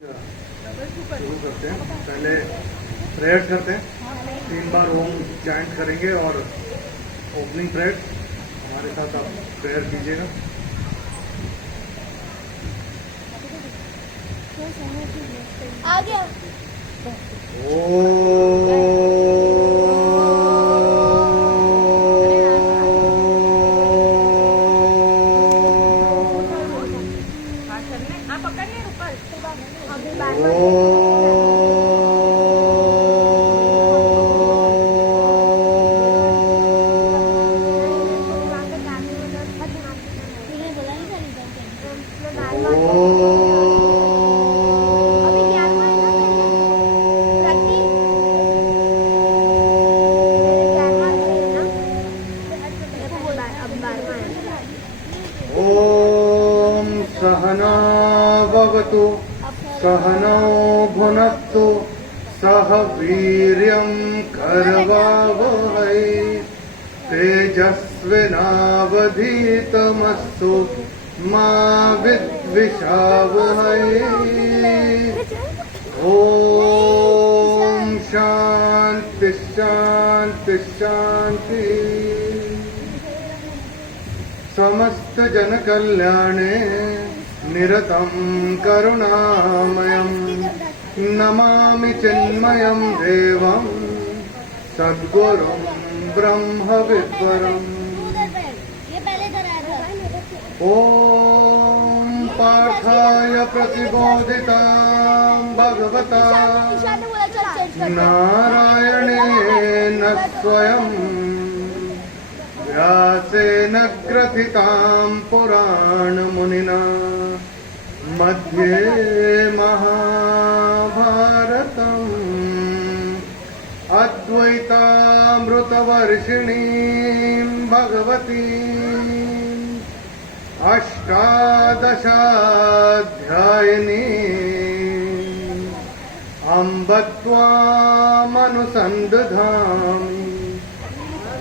शुरू करते हैं। पहले प्रेयर करते हैं, 3 बार ओम चैंट करेंगे और ओपनिंग प्रेयर हमारे साथ आप प्रेयर कीजिएगा। आ गया। ओम सहना भवतु सहनौ भुनक्तु सह वीर्यं करवावहै तेजस्विनावधीतमस्तु मा विद्विषावहै। ओम शांति शांति शांति। समस्त जन कल्याणे निरतं करुणामयं नमामि चिन्मयं देवं सद्गुरुं ब्रह्म विद्वरम्। ओम पार्थाय प्रतिबोधितां भगवता नारायणेन स्वयं व्यासेन ग्रथितां पुराणमुनिना मध्ये महाभारतम् अद्वैतामृतवर्षिणीं भगवतीम् अष्टादशाध्यायिनीम् अम्ब त्वामनुसन्दधामि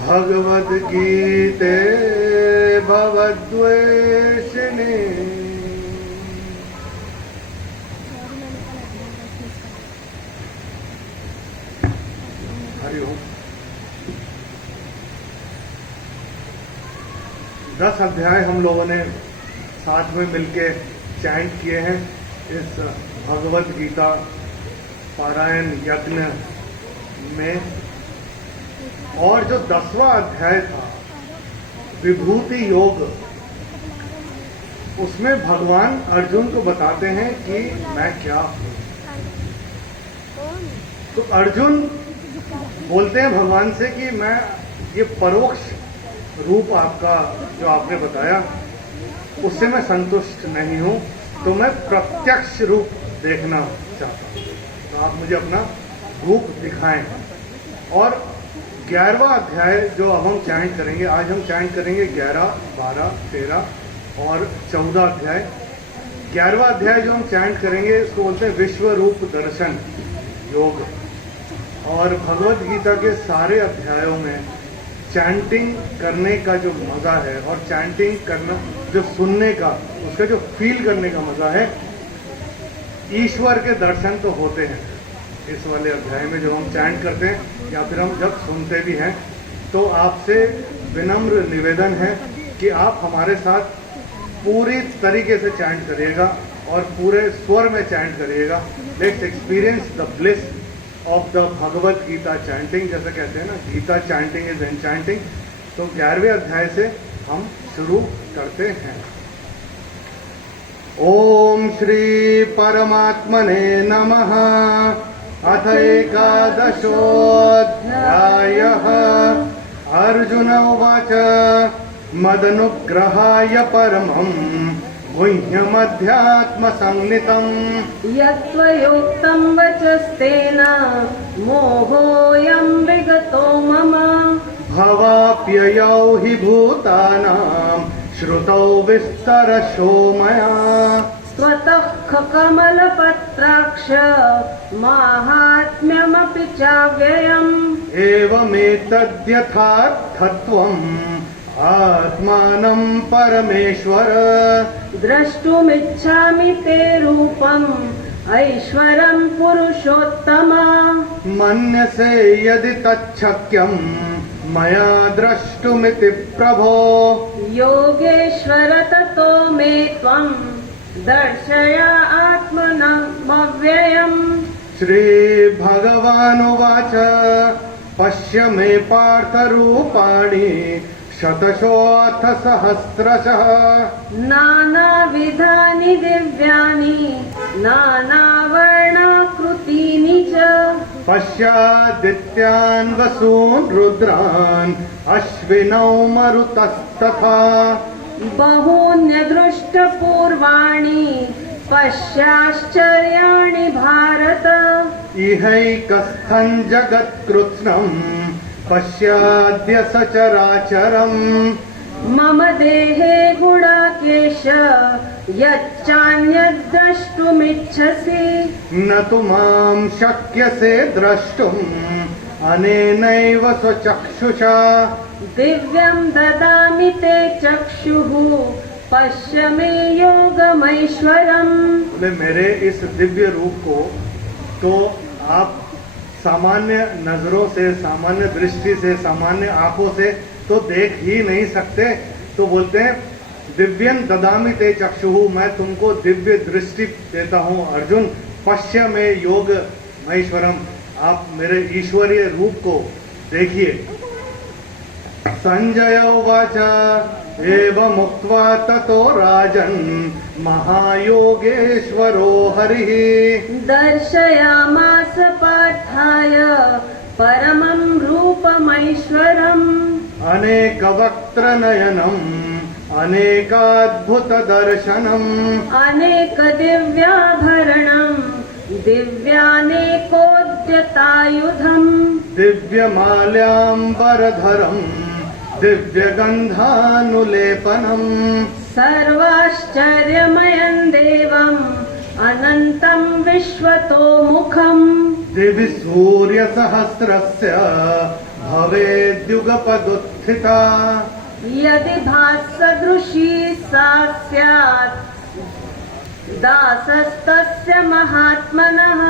भगवद्गीते भवद्वेषिणी। हरि ओम। 10 अध्याय हम लोगों ने साथ में मिलके चैंट किए हैं इस भगवद गीता पारायण यज्ञ में। और जो 10वां अध्याय था विभूति योग, उसमें भगवान अर्जुन को बताते हैं कि मैं क्या हूं। तो अर्जुन बोलते हैं भगवान से कि मैं ये परोक्ष रूप आपका जो आपने बताया उससे मैं संतुष्ट नहीं हूं, तो मैं प्रत्यक्ष रूप देखना चाहता हूं, तो आप मुझे अपना रूप दिखाएं। और 11वां अध्याय जो अब हम चैंट करेंगे, आज हम चैंट करेंगे 11, 12, 13 और 14 अध्याय। 11वां अध्याय जो हम चैंट करेंगे इसको बोलते हैं विश्व रूप दर्शन योग। और भगवद गीता के सारे अध्यायों में चैंटिंग करने का जो मजा है और चैंटिंग करना जो सुनने का, उसका जो फील करने का मजा है, ईश्वर के दर्शन तो होते हैं इस वाले अध्याय में जो हम चैंट करते हैं या फिर हम जब सुनते भी हैं। तो आपसे विनम्र निवेदन है कि आप हमारे साथ पूरी तरीके से चैंट करिएगा और पूरे स्वर में चैंट करिएगा। Let's experience the bliss of the Bhagavad Gita chanting. जैसे कहते हैं ना, गीता चैंटिंग इज एनचैंटिंग। तो 11वें अध्याय से हम शुरू करते हैं। ओम श्री परमात्मने नमः। अथ एकादशोऽध्यायः। अर्जुन उवाच मदनुग्रहाय परमं गुह्यमध्यात्मसंज्ञितम् यत्त्वयोक्तं वचस्तेन मोहोऽयं विगतो मम। भवाप्ययौ हि भूतानां श्रुतौ विस्तरशो मया। स्वतः कमलपत्राक्ष माहात्म्यमपि चाव्ययम्। एवमेतद्यथार्थत्वम् आत्मानं परमेश्वर द्रष्टुमिच्छामि ते रूपम् ऐश्वरं पुरुषोत्तम मन्यसे यदि तच्छक्यं मया द्रष्टुमिति प्रभो। योगेश्वर ततो मे त्वं दर्शय आत्मनमव्ययम्। श्रीभगवानुवाच पश्य मे पार्थरूपाणि शतशोऽथ सहस्रशः। नानाविधानि दिव्यानि नानावर्णाकृतीनि च। पश्यादित्यान् वसून् रुद्रान् अश्विनौ मरुतस्तथा। बहून्यदृष्टपूर्वाणि पश्याश्चर्याणि भारत। इहैकस्थं जगत्कृत्स्नम् पश्याद्य सचराचरम्। मम देहे गुणाकेश यच्चान्यद्द्रष्टुमिच्छसि। न तु मां शक्यसे द्रष्टुम् अनेनैव स्वचक्षुषा। दिव्यं ददामि ते चक्षुः पश्य मे योगमैश्वरम्। बोले मेरे इस दिव्य रूप को तो आप सामान्य नजरों से, सामान्य दृष्टि से, सामान्य आंखों से तो देख ही नहीं सकते। तो बोलते हैं दिव्यं ददामि ते चक्षुः, मैं तुमको दिव्य दृष्टि देता हूँ अर्जुन। पश्य में योग महेश्वरम, आप मेरे ईश्वरीय रूप को देखिए। संजय उवाच एवमुक्त्वा ततो राजन् महायोगेश्वरो हरिः। दर्शयामास पार्थाय परमं रूपमैश्वरम्। अनेकवक्त्रनयनम् अनेकाद्भुतदर्शनम्। अनेकदिव्याभरणम् दिव्यानेकोद्यतायुधम्। दिव्यमाल्याम्बरधरम् दिव्यगन्धानुलेपनम्। सर्वाश्चर्यमयम् देवम् अनन्तम् विश्वतोमुखम्। दिवि सूर्यसहस्रस्य भवेद्युगपदुत्थिता। यदि भासदृशी सा स्यात् दासस्तस्य महात्मनः।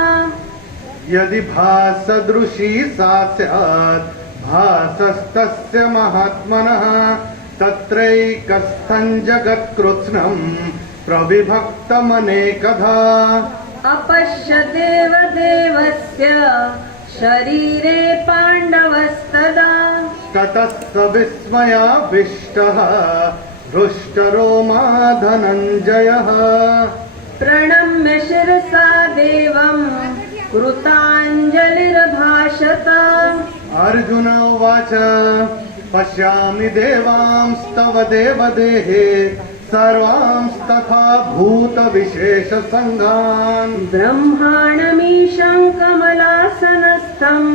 यदि भासदृशी सा स्यात् भासस्तस्य महात्मनः। तत्रैकस्थं जगत्कृत्स्नम् प्रविभक्तमनेकधा। अपश्य देवदेवस्य शरीरे पाण्डवस्तदा। ततः स विस्मयाविष्टः हृष्टरोमा धनञ्जयः। प्रणम्य शिरसा देवम् कृताञ्जलिर्भाषत। अर्जुन उवाच पश्यामि देवांस्तव देवदेहे सर्वांस्तथा भूतविशेषसङ्घान्। ब्रह्माणमीशं कमलासनस्थम्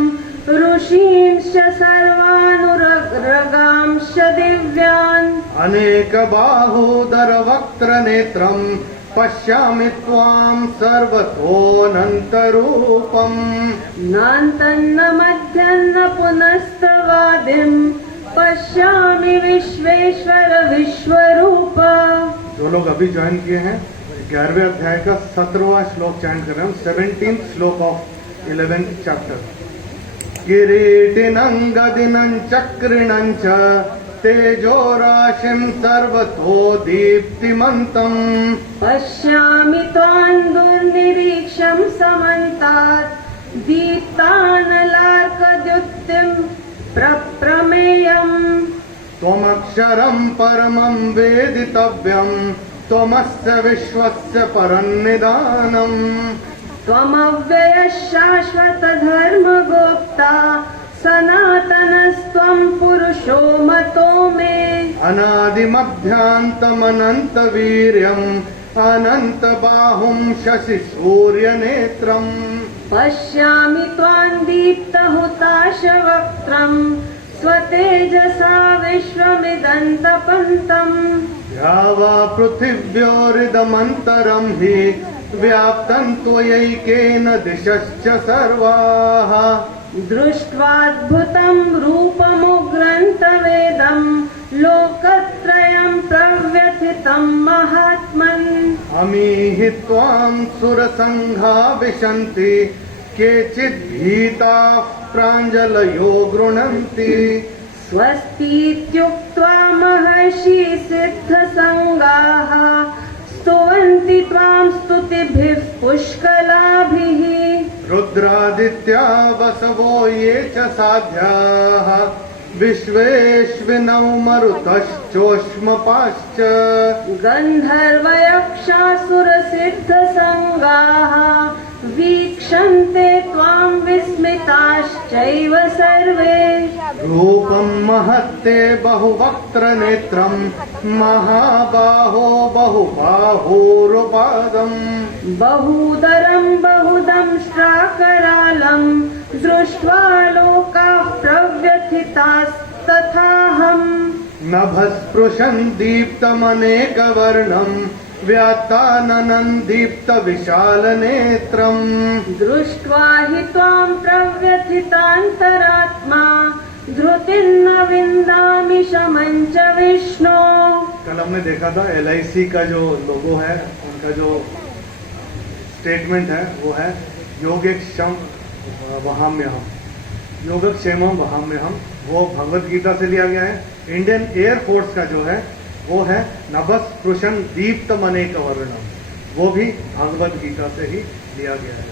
ऋषींश्च सर्वानुरगांश्च दिव्यान्। अनेकबाहूदरवक्त्रनेत्रम् पश्यामि त्वां सर्वतोऽनन्तरूपम्। नान्तन्न मध्यन्न पुनस्तवादिम् पश्यामि विश्वेश्वर विश्वरूप। जो लोग अभी ज्वाइन किए हैं 11वें अध्याय का 17वां श्लोक चैंट कर रहे हैं। 17th shloka of 11th chapter. किरीटिनं गदिनं चक्रिणं च तेजो राशिं सर्वतो दीप्तिमन्तम्। पश्यामि त्वां दुर्निरीक्षं समन्तात् दीप्तानलार्कद्युतिम् प्रप्रमेयम्। त्वमक्षरं परमं वेदितव्यम् त्वमस्य विश्वस्य परन्निधानम्। त्वमव्ययः शाश्वत धर्मगोप्ता सनातनस्त्वं पुरुषो मतो मे। अनादिमध्यान्तमनन्तवीर्यम् अनन्तबाहुं शशिसूर्यनेत्रम्। पश्यामि त्वां दीप्तहुताशवक्त्रम् स्वतेजसा विश्वमिदन्तपन्तम्। या वा पृथिव्योरिदमन्तरं हि व्याप्तं त्वयैकेन दिशश्च सर्वाः। दृष्ट्वाद्भुतं रूपमुग्रं तवेदं लोकत्रयं प्रव्यथितं महात्मन् अमीहि त्वां सुरसङ्घा विशन्ति केचित् भीताः प्राञ्जलयो गृह्णन्ति स्वस्तीत्युक्त्वा महर्षि सिद्धसङ्गाः स्तुवन्ति त्वां स्तुतिभिः पुष्कलाभिः रुद्रादित्या वसवो ये च साध्याः विश्वेश्विनौ मरुतश्चोष्मपाश्च गन्धर्वयक्षासुरसिद्धसङ्गाः वीक्षन्ते त्वां विस्मिताश्चैव सर्वे रूपं महत्ते बहुवक्त्रनेत्रं महाबाहो बहुबाहोरुपादम् बहूदरं बहुदंष्ट्राकरालं दृष्ट्वा लोकाः प्रव्यथितास्तथाहम् नभस्पृशन् दीप्तमनेकवर्णं व्यात्ताननं दीप्तविशालनेत्रम् दृष्ट्वा हि त्वां प्रव्यथितान्तरात्मा धृतिर्न विन्दामि शमं च विष्णो। कल हमने देखा था LIC का जो लोगो है, उनका जो स्टेटमेंट है वो है योगक्षेम वहाम्यहम्, योगक्षेमम वहाम्यहम्। वो भगवत गीता से लिया गया है। इंडियन एयरफोर्स का जो है वो है नभस्पृशं दीप्तमनेकवर्णम, वो भी भगवत गीता से ही लिया गया है।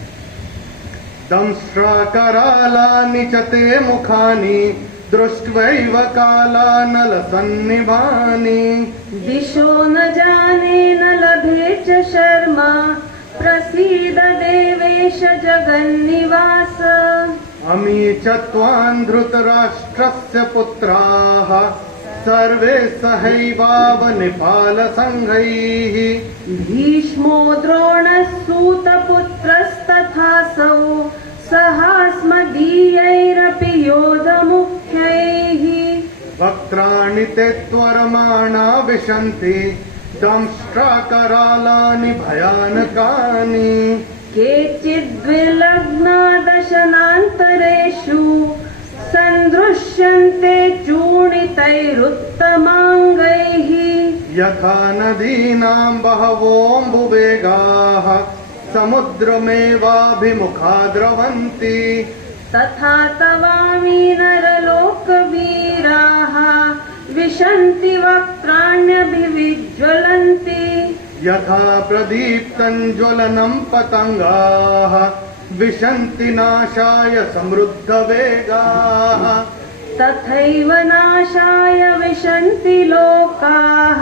दंष्ट्राकरालानि च ते मुखानि दृष्ट्वैव कालानलसन्निभानि दिशो न जाने न लभे च शर्मा प्रसीद देवेश जगन्निवास। अमी च त्वां धृतराष्ट्रस्य पुत्राः सर्वे सहैवावनिपालसङ्घैः भीष्मो द्रोणः सूतपुत्रस्तथासौ सहास्मदीयैरपि योधमुख्यैः वक्त्राणि ते त्वरमाणा विशन्ति दंष्ट्राकरालानि भयानकानि केचिद्विलग्ना दशनान्तरेषु सन्दृश्यन्ते चूर्णितैरुत्तमाङ्गैः यथा नदीनां बहवोऽम्बुवेगाः समुद्रमेवाभिमुखा द्रवन्ति तथा तवामी नरलोकवीराः विशन्ति वक्त्राण्यभिविज्वलन्ति यथा प्रदीप्तं ज्वलनं पतङ्गाः विशन्ति नाशाय समृद्धवेगाः तथैव नाशाय विशन्ति लोकाः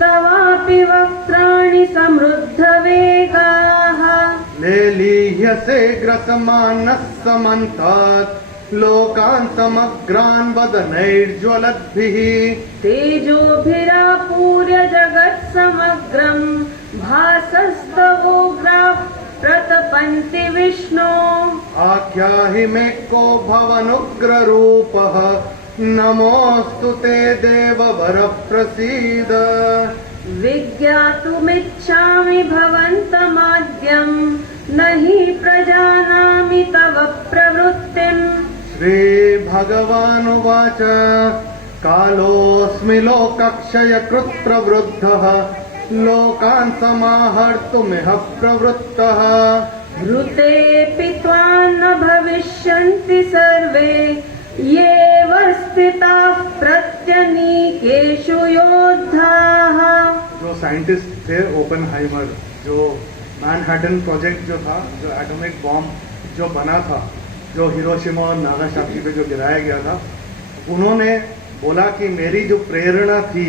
तवापि वक्त्राणि समृद्धवेगाः लेलीह्यसे ग्रसमानः समन्तात् लोकान् समग्रान् वदनैर्ज्वलद्भिः तेजोभिरापूर्य जगत्समग्रम् भासस्तवोग्राः प्रतपन्ति विष्णो। आख्याहि मे को भवनुग्ररूपः नमोऽस्तु ते देववर प्रसीद विज्ञातुमिच्छामि भवन्तमाद्यम् न हि प्रजानामि तव प्रवृत्तिम्। श्रीभगवानुवाच कालोऽस्मि लोकक्षयकृत् प्रवृद्धः लोकान् समाहर्तुमिह प्रवृत्तः ऋतेऽपि त्वान्न भविष्यन्ति सर्वे येव स्थिताः प्रत्यनीकेषु योद्धाः। जो साइंटिस्ट थे ओपेनहाइमर, जो मैनहट्टन प्रोजेक्ट जो था, जो एटॉमिक बॉम्ब जो बना था, जो हिरोशिमा और नागासाकी पे जो गिराया गया था, उन्होंने बोला कि मेरी जो प्रेरणा थी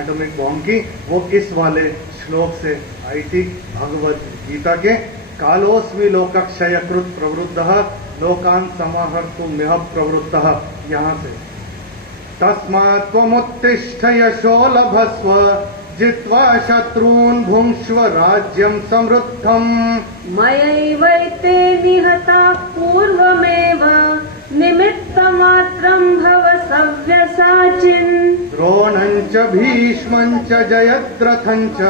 एटॉमिक बॉम्ब की वो इस वाले श्लोक से आई थी, भगवत गीता के कालोस्मि लोकक्षयकृत प्रवृद्धः लोकान् समाहर्तुमिह प्रवृत्तः, यहाँ से तस्मात् त्वमुत्तिष्ठ यशो लभस्व जित्वा शत्रून् भुङ्क्ष्व राज्यं समृद्धम्। मयैवैते निहताः पूर्वमेव निमित्तमात्रं भव सव्यसाचिन्। द्रोणं च भीष्मं च जयद्रथं च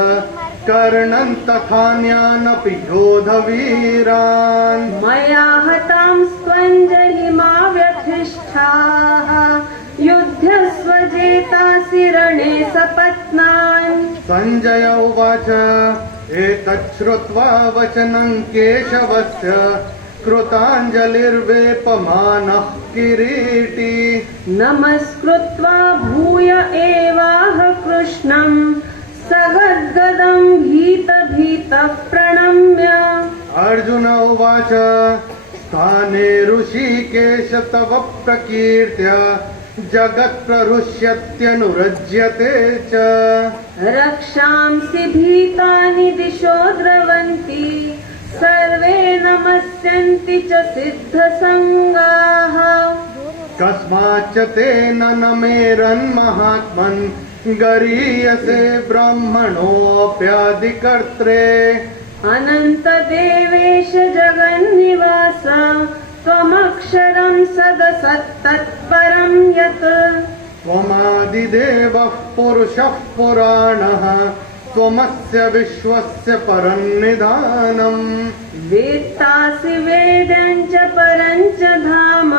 कर्णं तथान्यानपि योधवीरान्। मया हतां स्त्वञ्जलिमा व्यथिष्ठाः युध्यस्व जेताः सपत्नान्। संजय उवाच एतच्छ्रुत्वा वचनं केशवस्य कृताञ्जलिर्वेपमानः किरीटी। नमस्कृत्वा भूय एवाह कृष्णं सगद्गदं भीतः प्रणम्य। अर्जुन उवाच स्थाने ऋषिकेश तव प्रकीर्त्या जगत्प्रहृष्यत्यनुरज्यते च। रक्षांसि भीतानि दिशो द्रवन्ति सर्वे नमस्यन्ति च सिद्धसङ्गाः। कस्माच्च तेन न मेरन्महात्मन् गरीयसे ब्रह्मणोऽप्यादिकर्त्रे। अनन्तदेवेश जगन्निवास त्वमक्षरं सदसत्तत्परं यत्। त्वमादिदेवः पुरुषः पुराणः त्वमस्य विश्वस्य परन्निधानम्। वेत्तासि वेद्यं च परं च धाम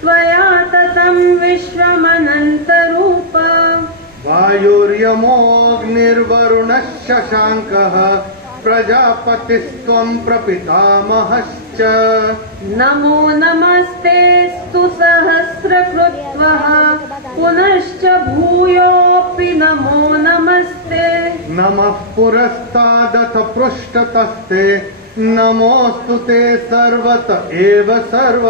त्वया ततं विश्वमनन्तरूप। वायुर्यमोऽग्निर्वरुणः शशाङ्कः प्रजापतिस्त्वं प्रपितामहश्च। नमो नमस्तेऽस्तु सहस्रकृत्वः पुनश्च भूयोऽपि नमो नमस्ते। नमः पुरस्तादथ पृष्ठतस्ते नमोऽस्तु ते सर्वत एव सर्व।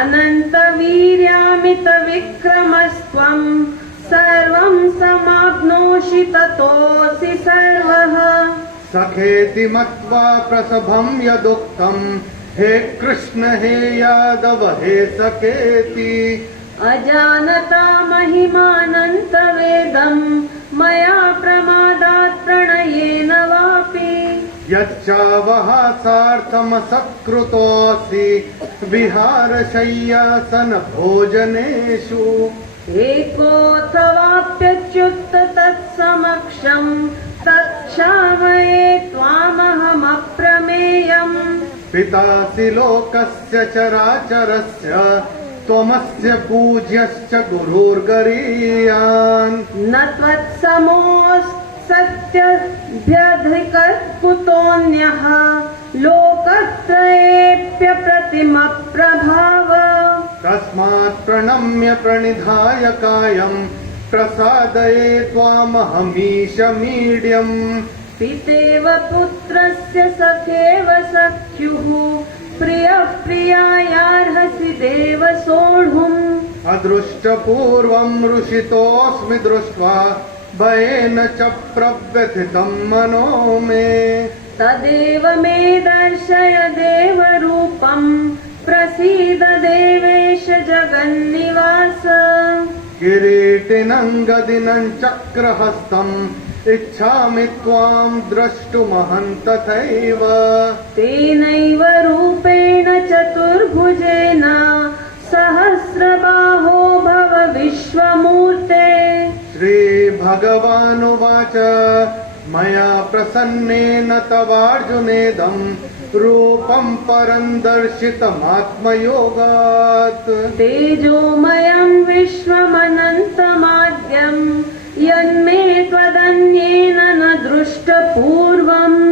अनन्तवीर्यामितविक्रमस्त्वं सर्वं समाप्नोषि ततोऽसि सर्वः। सखेति मत्वा प्रसभं यदुक्तं हे कृष्ण हे यादव हे सखेति। अजानता महिमानन्तवेदं मया प्रमादात् प्रणयेन वापि। यच्चावहासार्थमसत्कृतोऽसि विहारशय्यासनभोजनेषु। एकोऽथवाप्यच्युत तत्समक्षं तत्क्षामये त्वामहमप्रमेयम्। पितासि लोकस्य चराचरस्य त्वमस्य पूज्यश्च गुरुर्गरीयान्। न त्वत्समोऽसत्यभ्यधिककुतोऽन्यः लोकत्रयेऽप्यप्रतिमप्रभाव। तस्मात् प्रणम्य प्रणिधाय कायं प्रसादये त्वामहमीशमीड्यम्। पितेव पुत्रस्य सखेव सख्युः प्रियः प्रियायार्हसि देव सोढुम्। अदृष्टपूर्वं ऋषितोऽस्मि दृष्ट्वा भयेन च प्रव्यथितं मनो मे। तदेव मे दर्शय देवरूपम् प्रसीद देवेश जगन्निवास। किरीटिनं गदिनं चक्रहस्तम् इच्छामि त्वां द्रष्टुमहं तथैव। तेनैव रूपेण चतुर्भुजेन सहस्रबाहो भव विश्वमूर्ते। श्रीभगवानुवाच मया प्रसन्नेन तवार्जुनेदं रूपं परं दर्शितमात्मयोगात्। तेजोमयं विश्वमनन्तमाद्यं यन्मे त्वदन्येन न दृष्टपूर्वम्।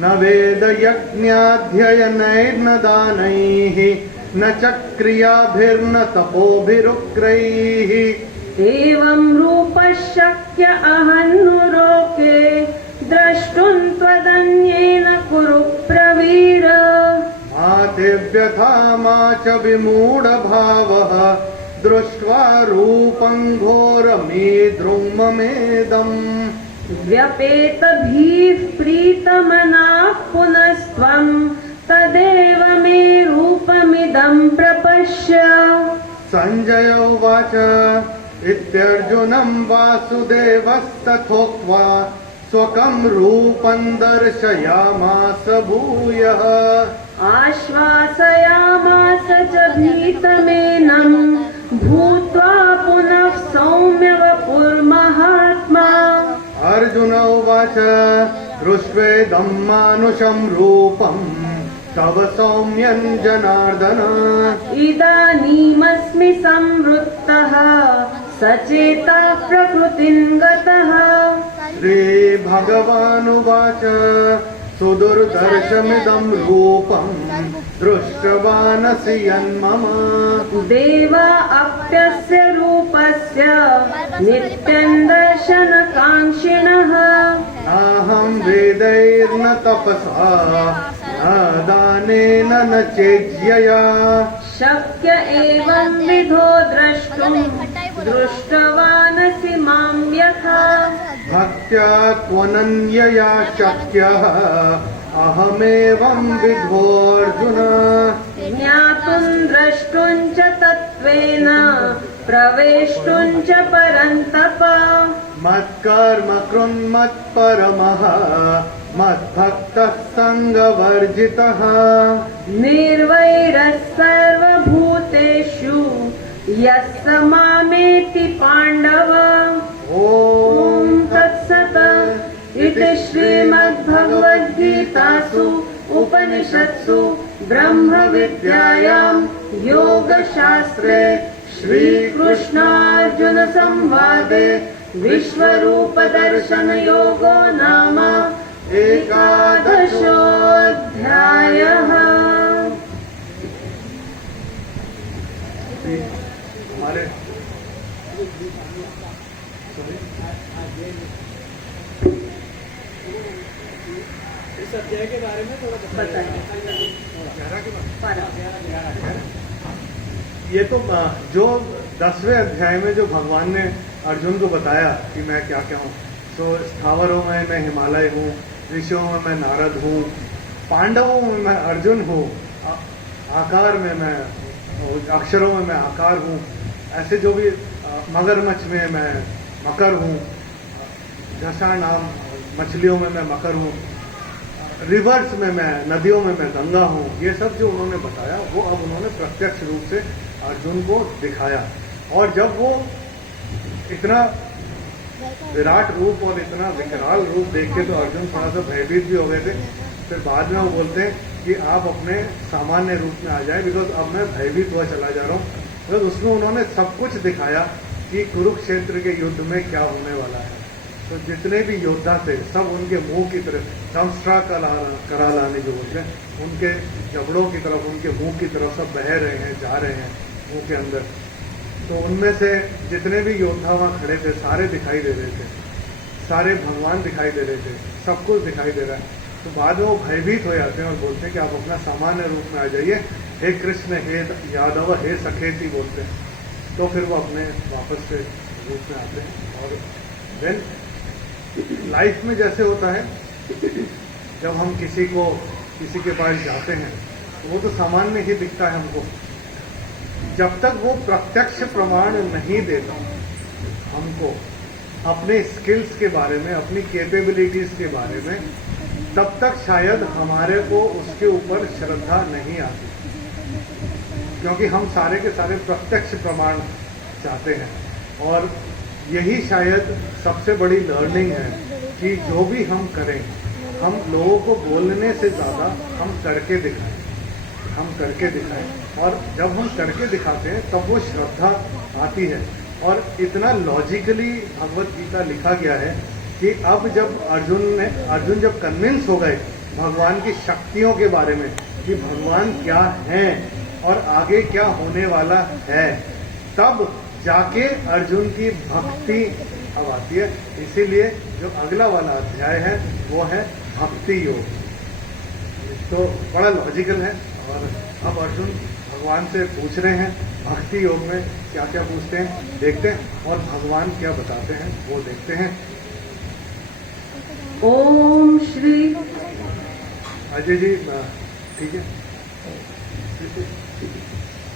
न वेदयज्ञाध्ययनैर्न दानैः न च क्रियाभिर्न तपोभिरुग्रैः। एवं रूपः शक्य अहन्नुलोके द्रष्टुं त्वदन्येन कुरु प्रवीर। मा ते व्यथा मा च विमूढभावः दृष्ट्वा रूपं घोरमीद्रुं ममेदम्। व्यपेतभिः प्रीतमनाः पुनस्त्वं तदेव मे रूपमिदं प्रपश्य। संजय उवाच इत्यर्जुनं वासुदेवस्तथोक्त्वा स्वकं रूपं दर्शयामास भूयः। आश्वासयामास च भीतमेनं भूत्वा पुनः सौम्य वपुर्महात्मा। अर्जुन उवाच दृष्ट्वेदं मानुषं रूपं तव सौम्यं जनार्दन। इदानीमस्मि संवृत्तः सचेता प्रकृतिं गतः। श्रीभगवानुवाच सुदुर्दर्शमिदं रूपम् दृष्टवानसि यन्मम। देवा अप्यस्य रूपस्य नित्यं दर्शनकाङ्क्षिणः। नाहं वेदैर्न तपसा न दानेन न चेज्यया। शक्य एवं विधो द्रष्टुं दृष्टवानसि मां यथा। भक्त्या त्वनन्यया शक्यः अहमेवं विद्धोऽर्जुन। ज्ञातुं द्रष्टुं च तत्त्वेन प्रवेष्टुं च परन्तप। मत्कर्म कृन्मत्परमः मद्भक्तः सङ्गवर्जितः। निर्वैरः सर्वभूतेषु यः स मामेति पाण्डव। ॐ तत्सत् इति श्रीमद्भगवद्गीतासु उपनिषत्सु ब्रह्मविद्यायां योगशास्त्रे श्रीकृष्णार्जुनसंवादे विश्वरूपदर्शनयोगो नाम एकादशोऽध्यायः। हमारे इस अध्याय के बारे में थोड़ा बताइए। ये तो जो 10वें अध्याय में जो भगवान ने अर्जुन को बताया कि मैं क्या क्या हूँ, तो स्थावरों में मैं हिमालय हूँ, ऋषियों में मैं नारद हूँ, पांडवों में मैं अर्जुन हूँ, आकार में मैं अक्षरों में मैं आकार हूँ, ऐसे जो भी मगरमच्छ में मैं मकर हूँ, झसा नाम मछलियों में मैं मकर हूँ, रिवर्स में मैं नदियों में मैं गंगा हूँ, ये सब जो उन्होंने बताया वो अब उन्होंने प्रत्यक्ष रूप से अर्जुन को दिखाया। और जब वो इतना विराट रूप और इतना विकराल रूप देख के तो अर्जुन थोड़ा सा भयभीत भी हो गए थे। फिर बाद में वो बोलते हैं कि आप अपने सामान्य रूप में आ जाए, बिकॉज अब मैं भयभीत हुआ चला जा रहा हूँ। बिकॉज उसमें उन्होंने सब कुछ दिखाया कि कुरुक्षेत्र के युद्ध में क्या होने वाला है। तो जितने भी योद्धा थे सब उनके मुंह की तरफ संस्ट्रा करा लाने जो बोलते हैं, उनके जबड़ों की तरफ, उनके मुंह की तरफ सब बह रहे हैं, जा रहे हैं मुंह के अंदर। तो उनमें से जितने भी योद्धा वहां खड़े थे सारे दिखाई दे रहे थे, सारे भगवान दिखाई दे रहे थे, सब कुछ दिखाई दे रहा है। तो बाद में वो भयभीत हो जाते हैं और बोलते हैं कि आप अपना सामान्य रूप में आ जाइए, हे कृष्ण, हे यादव, हे सखेती बोलते हैं। तो फिर वो अपने वापस से रूप में आते हैं। और देन लाइफ में जैसे होता है, जब हम किसी के पास जाते हैं तो वो तो सामान्य ही दिखता है हमको, जब तक वो प्रत्यक्ष प्रमाण नहीं देता हमको अपने स्किल्स के बारे में, अपनी कैपेबिलिटीज के बारे में, तब तक शायद हमारे को उसके ऊपर श्रद्धा नहीं आती, क्योंकि हम सारे के सारे प्रत्यक्ष प्रमाण चाहते हैं। और यही शायद सबसे बड़ी लर्निंग है कि जो भी हम करें, हम लोगों को बोलने से ज्यादा हम करके दिखाएं, हम करके दिखाएं। और जब हम करके दिखाते हैं तब वो श्रद्धा आती है। और इतना लॉजिकली भगवत गीता लिखा गया है कि अब जब अर्जुन जब कन्विंस हो गए भगवान की शक्तियों के बारे में कि भगवान क्या हैं और आगे क्या होने वाला है, तब जाके अर्जुन की भक्ति अब आती है। इसीलिए जो अगला वाला अध्याय है वो है भक्ति योग। तो बड़ा लॉजिकल है। और अब अर्जुन भगवान से पूछ रहे हैं भक्ति योग में क्या क्या पूछते हैं, देखते हैं और भगवान क्या बताते हैं वो देखते हैं। ओम श्री अजय जी ठीक है।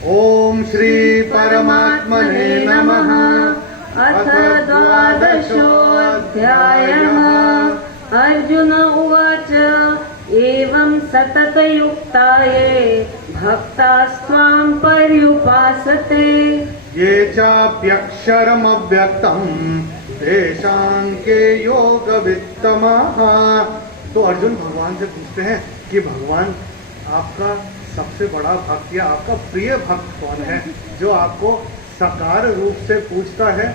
ओम श्री परमात्मने नमः। अथ द्वादशोऽध्यायः। अर्जुन उवाच एवं सततयुक्ताये भक्तास्त्वां पर्युपासते ये चाप्यक्षरमव्यक्तम् तेषां के योगवित्तमः। तो अर्जुन भगवान से पूछते हैं कि भगवान आपका सबसे बड़ा भक्त या आपका प्रिय भक्त कौन है जो आपको साकार रूप से पूछता है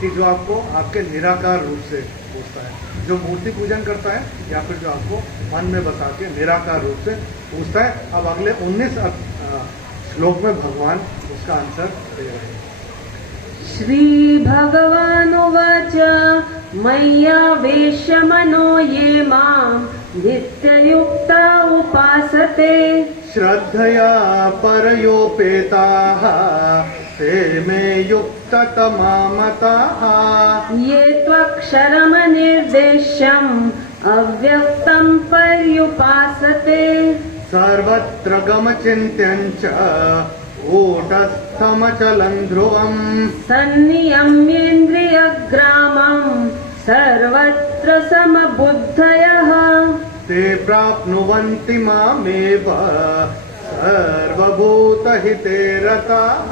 कि जो आपको आपके निराकार रूप से पूछता है, जो मूर्ति पूजन करता है, या फिर जो आपको मन में बसा के निराकार रूप से पूछता है। अब अगले 19 श्लोक में भगवान उसका आंसर दे रहे हैं। श्रीभगवानुवाच मय्यावेश्य मनो ये मां नित्ययुक्ता उपासते श्रद्धया परयोपेताः ते मे युक्ततमा मताः ये त्वक्षरमनिर्देश्यम् अव्यक्तं पर्युपासते सर्वत्र गमचिन्त्यं च कूटस्थमचलं ध्रुवम् सन्नियम्येन्द्रियग्रामं सर्वत्र समबुद्धयः ते प्राप्नुवन्ति मामेव सर्वभूतहिते रताः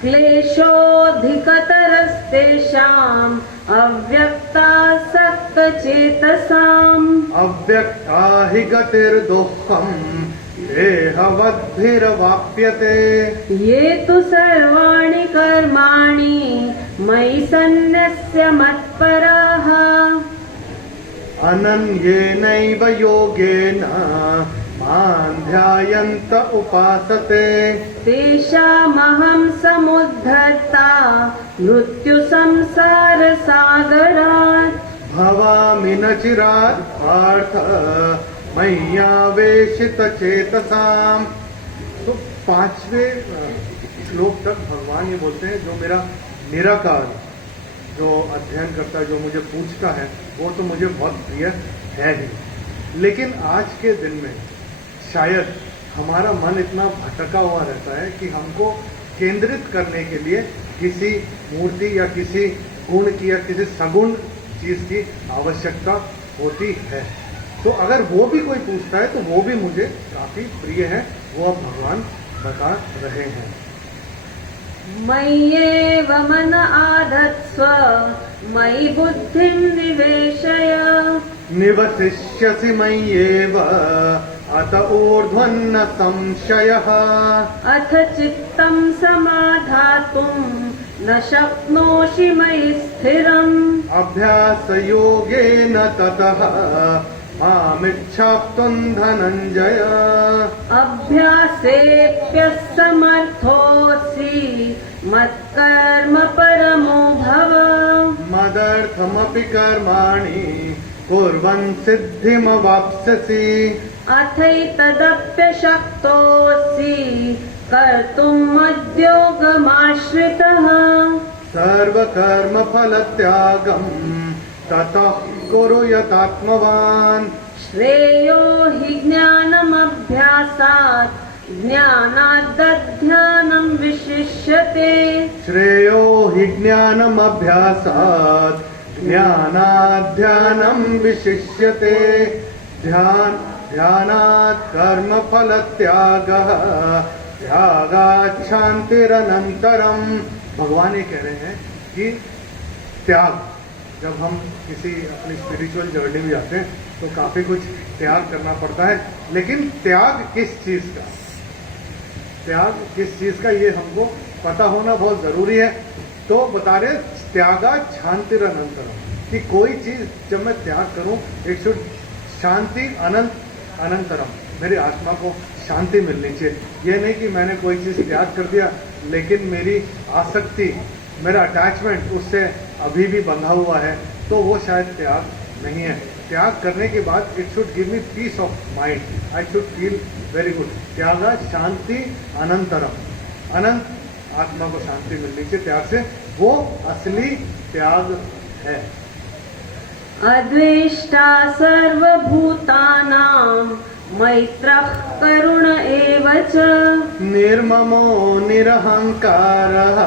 क्लेशोऽधिकतरस्तेषाम् अव्यक्तासक्तचेतसाम् अव्यक्ता हि गतिर्दुःखम् देहवद्भिरवाप्यते ये तु सर्वाणि कर्माणि मयि सन्न्यस्य मत्पराः अनन्येनैव योगेन मां ध्यायन्त उपासते तेषामहं समुद्धर्ता मृत्युसंसारसागरात् भवामि न चिरात् पार्थ मय्यावेशितचेतसाम्। तो 5वें श्लोक तक भगवान ये बोलते हैं, जो मेरा निराकार जो अध्ययन करता है, जो मुझे पूछता है, वो तो मुझे बहुत प्रिय है ही। लेकिन आज के दिन में शायद हमारा मन इतना भटका हुआ रहता है कि हमको केंद्रित करने के लिए किसी मूर्ति या किसी गुण की या किसी सगुण चीज की आवश्यकता होती है। तो अगर वो भी कोई पूछता है तो वो भी मुझे काफी प्रिय है, वो अब भगवान बता रहे हैं। मय्येव मन आधत्स्व मयि बुद्धिं निवेशय निवसिष्यसि मय्येव अत ऊर्ध्वन्न संशयः अथ चित्तं समाधातुं न शक्नोषि मयि स्थिरम् अभ्यासयोगेन ततः मामिच्छाप्तुं धनञ्जय अभ्यासेऽप्यसमर्थोऽसि मत्कर्म परमो भव मदर्थमपि कर्माणि कुर्वन् सिद्धिमवाप्स्यसि अथैतदप्यशक्तोऽसि कर्तुम् मद्योगमाश्रितः सर्वकर्मफलत्यागम् ततः कुरु यतात्मवान् श्रेयो हि ज्ञानमभ्यासात् ज्ञानाद्दध्यानं विशिष्यते श्रेयो हि ज्ञानमभ्यासात् ज्ञानाध्यानं विशिष्यते ध्यानात् कर्मफलत्यागः त्यागात् शान्तिरनन्तरम्। भगवान ये कह रहे हैं कि त्याग, जब हम किसी अपनी स्पिरिचुअल जर्नी में जाते हैं तो काफी कुछ त्याग करना पड़ता है, लेकिन त्याग किस चीज का, त्याग किस चीज का ये हमको पता होना बहुत जरूरी है। तो बता रहे त्यागा शांतिरनंतरम, कि कोई चीज जब मैं त्याग करूं, एक शुद्ध शांति अनंतरम, मेरी आत्मा को शांति मिलनी चाहिए। ये नहीं कि मैंने कोई चीज त्याग कर दिया लेकिन मेरी आसक्ति, मेरा अटैचमेंट उससे अभी भी बंधा हुआ है, तो वो शायद त्याग नहीं है। त्याग करने के बाद it should give me peace of mind, I should feel very good. त्यागा शांति अनंतरम, अनंत आत्मा को शांति मिलनी चाहिए त्याग से, वो असली त्याग है। अद्वेष्टा सर्वभूतानां मैत्रः करुण एव च निर्ममो निरहंकारः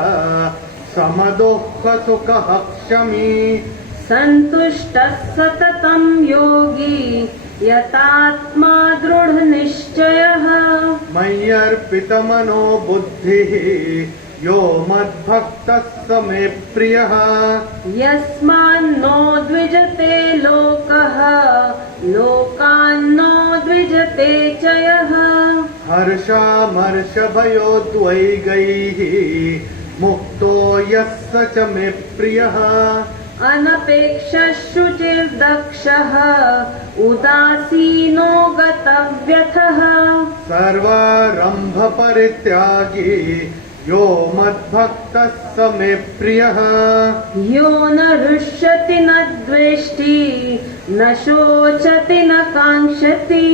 समदुःखसुखः क्षमी सन्तुष्टः सततं योगी यतात्मा दृढनिश्चयः मय्यर्पितमनो बुद्धिः यो मद्भक्तः स मे प्रियः यस्मान्नो द्विजते लोकः लोकान्नो द्विजते च यः हर्षामर्षभयोद्वैगैः मुक्तो यस्य च मे प्रियः अनपेक्षशुचिर्दक्षः उदासीनो गतव्यथः सर्वारंभ परित्यागी यो मद्भक्तः स मे प्रियः यो न हृष्यति न द्वेष्टि न शोचति न काङ्क्षति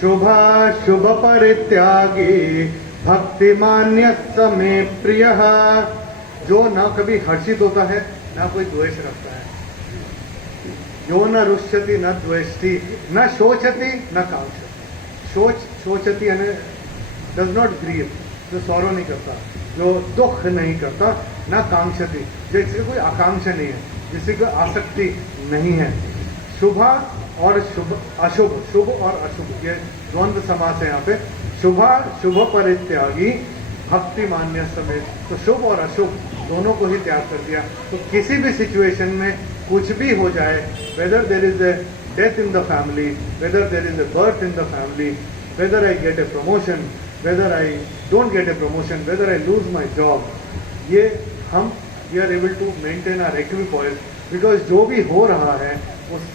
शुभाशुभ परित्यागी भक्तिमान्यः स मे प्रियः जो न कभी हर्षित होता है ना कोई द्वेष रखता है। यो न रुष्यति न द्वेष्टि न शोचति न कांक्षति। शोचति यानी डज नॉट ग्रीव, जो सौरो नहीं करता, जो दुख नहीं करता, न कांक्षति जिसकी कोई आकांक्षा नहीं है, जिसकी कोई आसक्ति नहीं है। शुभा और शुभ अशुभ, शुभ और अशुभ ये द्वंद्व समास है यहाँ पे। शुभा शुभ परित्यागी भक्ति मान्य समेत, तो शुभ और अशुभ दोनों को ही त्याग कर दिया। तो किसी भी सिचुएशन में कुछ भी हो जाए, whether there is a death in the family, whether there is a birth in the family, whether I get a promotion, whether I don't get a promotion, whether I lose my job, ये हम we are able to maintain our equipoise, because जो भी हो रहा है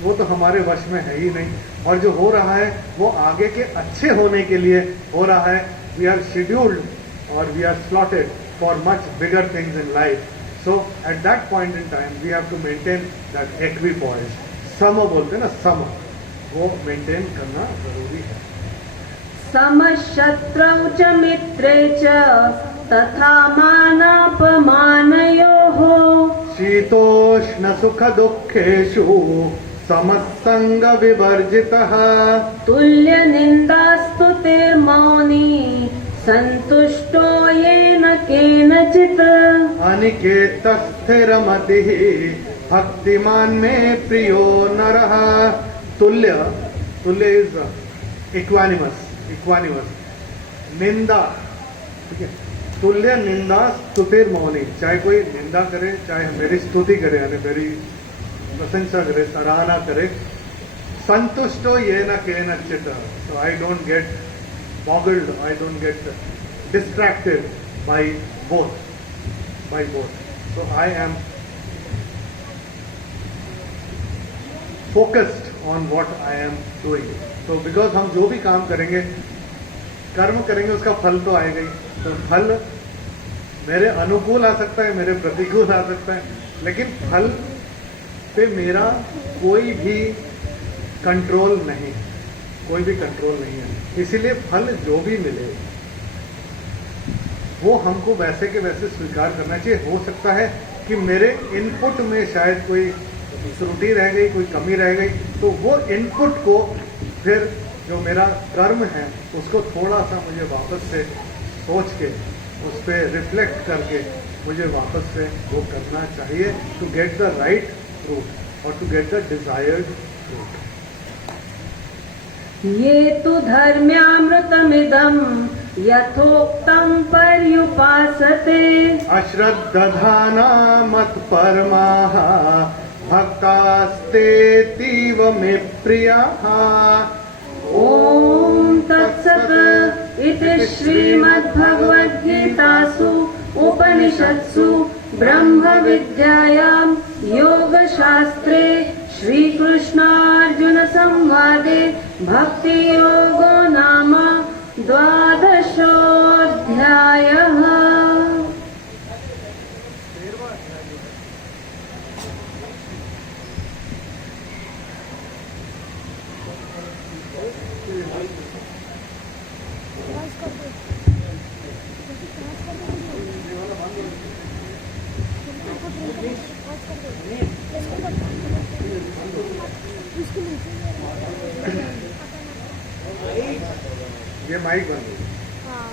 वो तो हमारे वश में है ही नहीं, और जो हो रहा है वो आगे के अच्छे होने के लिए हो रहा है। We are scheduled or we are slotted for much bigger things in life. So at that point in time we have to maintain that equipoise. सम बोलते हैं ना, सम, वो मेंटेन करना जरूरी है। समशत्रौ च मित्रे च तथा मानापमानयोः शीतोष्ण सुख दुःखेषु समसंग विवर्जितः तुल्यनिन्दास्तुतिर्मौनी सन्तुष्टो येन केनचित् अनिकेतः स्थिरमतिः भक्तिमान् मे प्रियो नरः। तुल्य इज इक्वानिमस, निंदा, ठीक है। तुल्य निंदा स्तुतिर मौनी, चाहे कोई निंदा करे चाहे मेरी स्तुति करे, यानी मेरी प्रशंसा करे, सराहना करे। संतुष्टो ये न केनचित्, so I don't get boggled, I don't get distracted by both. So I am focused on what I am doing. So because हम जो भी काम करेंगे, कर्म करेंगे, उसका फल तो आएगा ही। तो फल मेरे अनुकूल आ सकता है, मेरे प्रतिकूल आ सकता है, लेकिन फल पे मेरा कोई भी कंट्रोल नहीं है। इसीलिए फल जो भी मिले वो हमको वैसे के वैसे स्वीकार करना चाहिए। हो सकता है कि मेरे इनपुट में शायद कोई त्रुटि रह गई, कोई कमी रह गई, तो वो इनपुट को फिर जो मेरा कर्म है उसको थोड़ा सा मुझे वापस से सोच के उस पर रिफ्लेक्ट करके मुझे वापस से वो करना चाहिए, to get the right route और to get the desired route. ये तु धर्म्यामृतमिदं यथोक्तं पर्युपासते अश्रद्धधाना मत्परमाः भक्तास्तेतीव मे प्रियाः। ॐ तत्सत् इति श्रीमद्भगवद्गीतासु उपनिषत्सु ब्रह्मविद्यायां योगशास्त्रे श्रीकृष्णार्जुन संवादे भक्तियोगो नाम 12ोऽध्यायः। ये माइक बंद है। हाँ।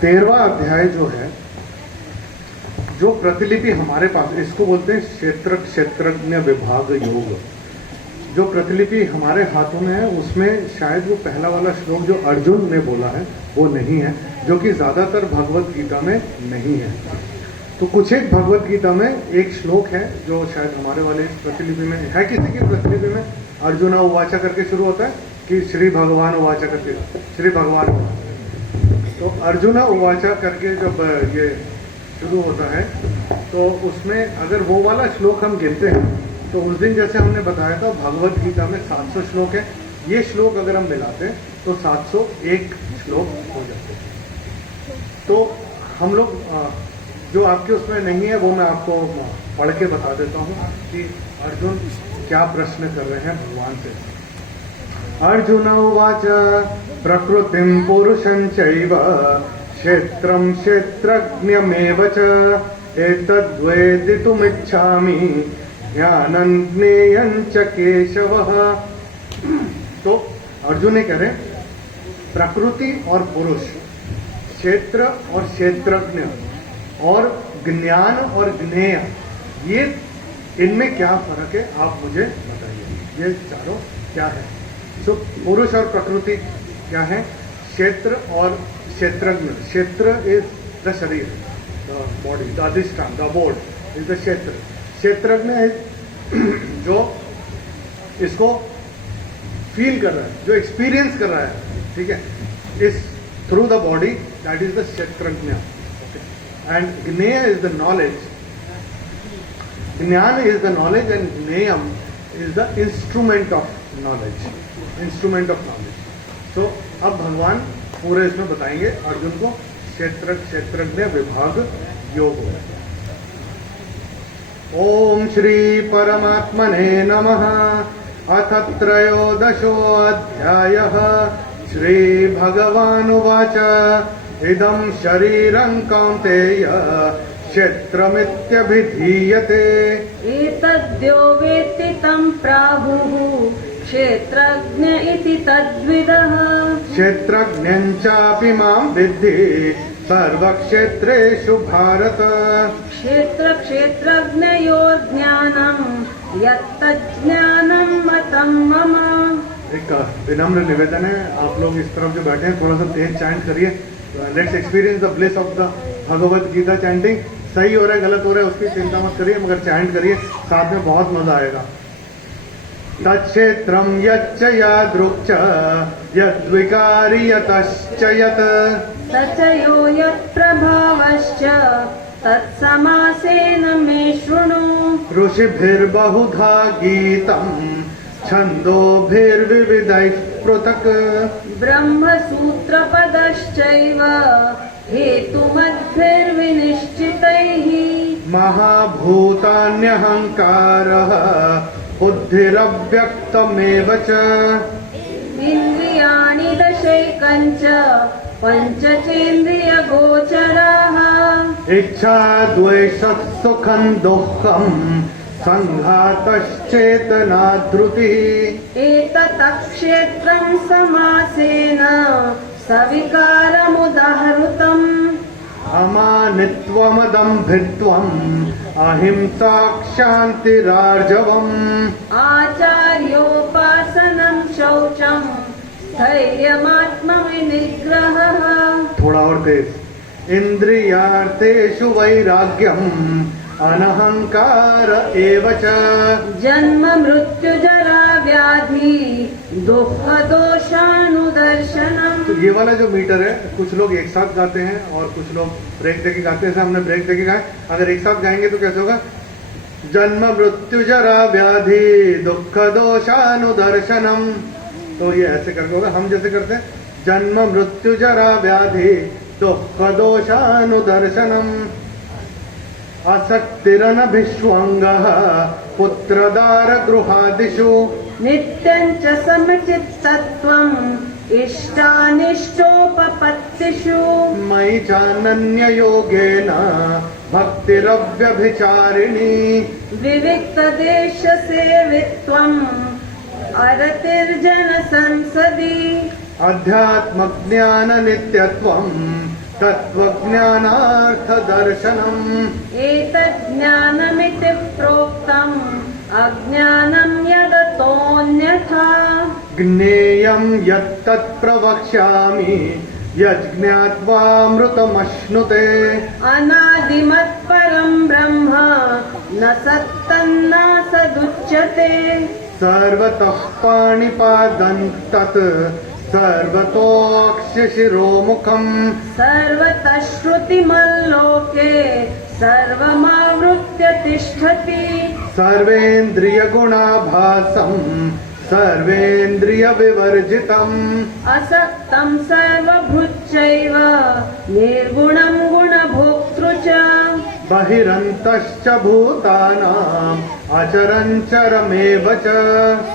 13वां अध्याय जो है, जो प्रतिलिपि हमारे पास, इसको बोलते हैं क्षेत्रज्ञ विभाग योग। जो प्रतिलिपि हमारे हाथों में है उसमें शायद वो पहला वाला श्लोक जो अर्जुन ने बोला है वो नहीं है, जो कि ज्यादातर भगवत गीता में नहीं है। तो कुछ एक भगवत गीता में एक श्लोक है जो शायद हमारे वाले प्रतिलिपि में है, किसी की प्रतिलिपि में अर्जुना उवाचा करके शुरू होता है कि श्री भगवान उवाचा करके श्री भगवान उवाचा। तो अर्जुना उवाचा करके जब ये शुरू होता है तो उसमें अगर वो वाला श्लोक हम गिनते हैं तो उस दिन जैसे हमने बताया था भगवत गीता में 700 श्लोक है। ये श्लोक अगर हम मिलाते हैं तो 701 श्लोक हो जाते हैं। तो हम लोग जो आपके उसमें नहीं है वो मैं आपको पढ़ के बता देता हूँ कि अर्जुन क्या प्रश्न कर रहे हैं भगवान से। अर्जुन उवाच प्रकृतिं पुरुषं चैव क्षेत्रं क्षेत्रज्ञमेव च एतद्वेदितुमिच्छामि ज्ञानं ज्ञेयं च केशवः। तो अर्जुन ये कह रहे हैं प्रकृति और पुरुष, क्षेत्र और क्षेत्रज्ञ और ज्ञान और ज्ञेय, ये इनमें क्या फर्क है आप मुझे बताइए। ये चारों क्या है? तो पुरुष और प्रकृति क्या है? क्षेत्र और क्षेत्रज्ञ। क्षेत्र इज द शरीर, द बॉडी, द अधिष्ठान, द बोर्ड इज द क्षेत्र। क्षेत्रज्ञ जो इसको फील कर रहा है, जो एक्सपीरियंस कर रहा है, ठीक है, इस through the body, that is the क्षेत्रज्ञ। And Gneya is the knowledge. Jnana is the knowledge and Gneyam is the instrument of knowledge. Instrument of knowledge. So, अब भगवान पूरे इसमें बताएंगे अर्जुन को क्षेत्र क्षेत्रज्ञ विभाग योग। ओम श्री परमात्मने नमः। अथ त्रयोदशोऽध्यायः। श्री भगवानुवाच इदं शरीरं कौन्तेय क्षेत्रमित्यभिधीयते। एतद्यो वेत्ति तं प्राहुः क्षेत्रज्ञ इति तद्विदः। क्षेत्रज्ञं चापि मां विद्धि सर्वक्षेत्रेषु भारत। क्षेत्रक्षेत्रज्ञयोर्ज्ञानं यत्तज्ज्ञानं मतं मम। एक विनम्र निवेदन है, आप लोग इस तरफ जो बैठे हैं थोड़ा सा तेज चैंट करिए। Let's experience the bliss of the Bhagavad Gita chanting. सही हो रहा है गलत हो रहा है उसकी चिंता मत करिए, मगर चैंट करिए, साथ में बहुत मजा आएगा। तत्क्षेत्रं यच्च यादृक् यद्विकारी यतश्च यत् सचयो यत्प्रभावश्च तत्समासेन मे शृणु। ऋषिभिर्बहुधा गीतम् छन्दोभिर्विविधैः पृथक् ब्रह्मसूत्रपदश्चैव हेतुमद्भिर्विनिश्चितैः। महाभूतान्यहङ्कारः बुद्धिरव्यक्तमेव च इन्द्रियाणि दशैकञ्च पञ्चचेन्द्रियगोचराः। इच्छा द्वेषः सुखं दुःखं संघातश्चेतना धृतिः। एततः क्षेत्रं समासेन सविकारमुदाहृतम्। अमानित्वमदम्भित्वम् अहिंसा क्षान्तिरार्जवम् आचार्योपासनं शौचं स्थैर्यमात्मविनिग्रहः। थोड़ा और तेज। इन्द्रियार्थेषु वैराग्यम् अनहंकार एव च जन्म मृत्यु जरा व्याधि दुख दोषानुदर्शनम्। तो ये वाला जो मीटर है कुछ लोग एक साथ गाते हैं और कुछ लोग ब्रेक देके गाते हैं। हमने ब्रेक देके गाए, अगर एक साथ गाएंगे तो कैसे होगा? जन्म मृत्यु जरा व्याधि दुख दोषानुदर्शनम। तो ये ऐसे करके होगा, हम जैसे करते हैं जन्म मृत्यु जरा व्याधि दुख दोषानुदर्शनम। असक्तिरनभिष्वङ्गः पुत्रदार गृहादिषु नित्यं च समचित्तत्वम् इष्टानिष्टोपपत्तिषु। मयि चानन्ययोगेन भक्तिरव्यभिचारिणी। विविक्तदेशसेवित्वम् अरतिर्जन संसदि। अध्यात्मज्ञाननित्यत्वम् तत्त्वज्ञानार्थदर्शनम्। एतज्ज्ञानमिति प्रोक्तम् अज्ञानं यदतोऽन्यथा। ज्ञेयं यत्तत् प्रवक्ष्यामि यज्ञात्वामृतमश्नुते। अनादिमत्परं न सत्तन्नासदुच्यते सर्वतः पाणिपादं तत् सर्वतोऽक्षशिरोमुखम् सर्वतः श्रुतिमल्लोके सर्वमावृत्य तिष्ठति सर्वेन्द्रियगुणाभासम् सर्वेन्द्रियविवर्जितम् असक्तं सर्वभृच्चैव निर्गुणं गुणभोक्तृ च बहिरन्तश्च भूतानाम् अचरञ्चरमेव च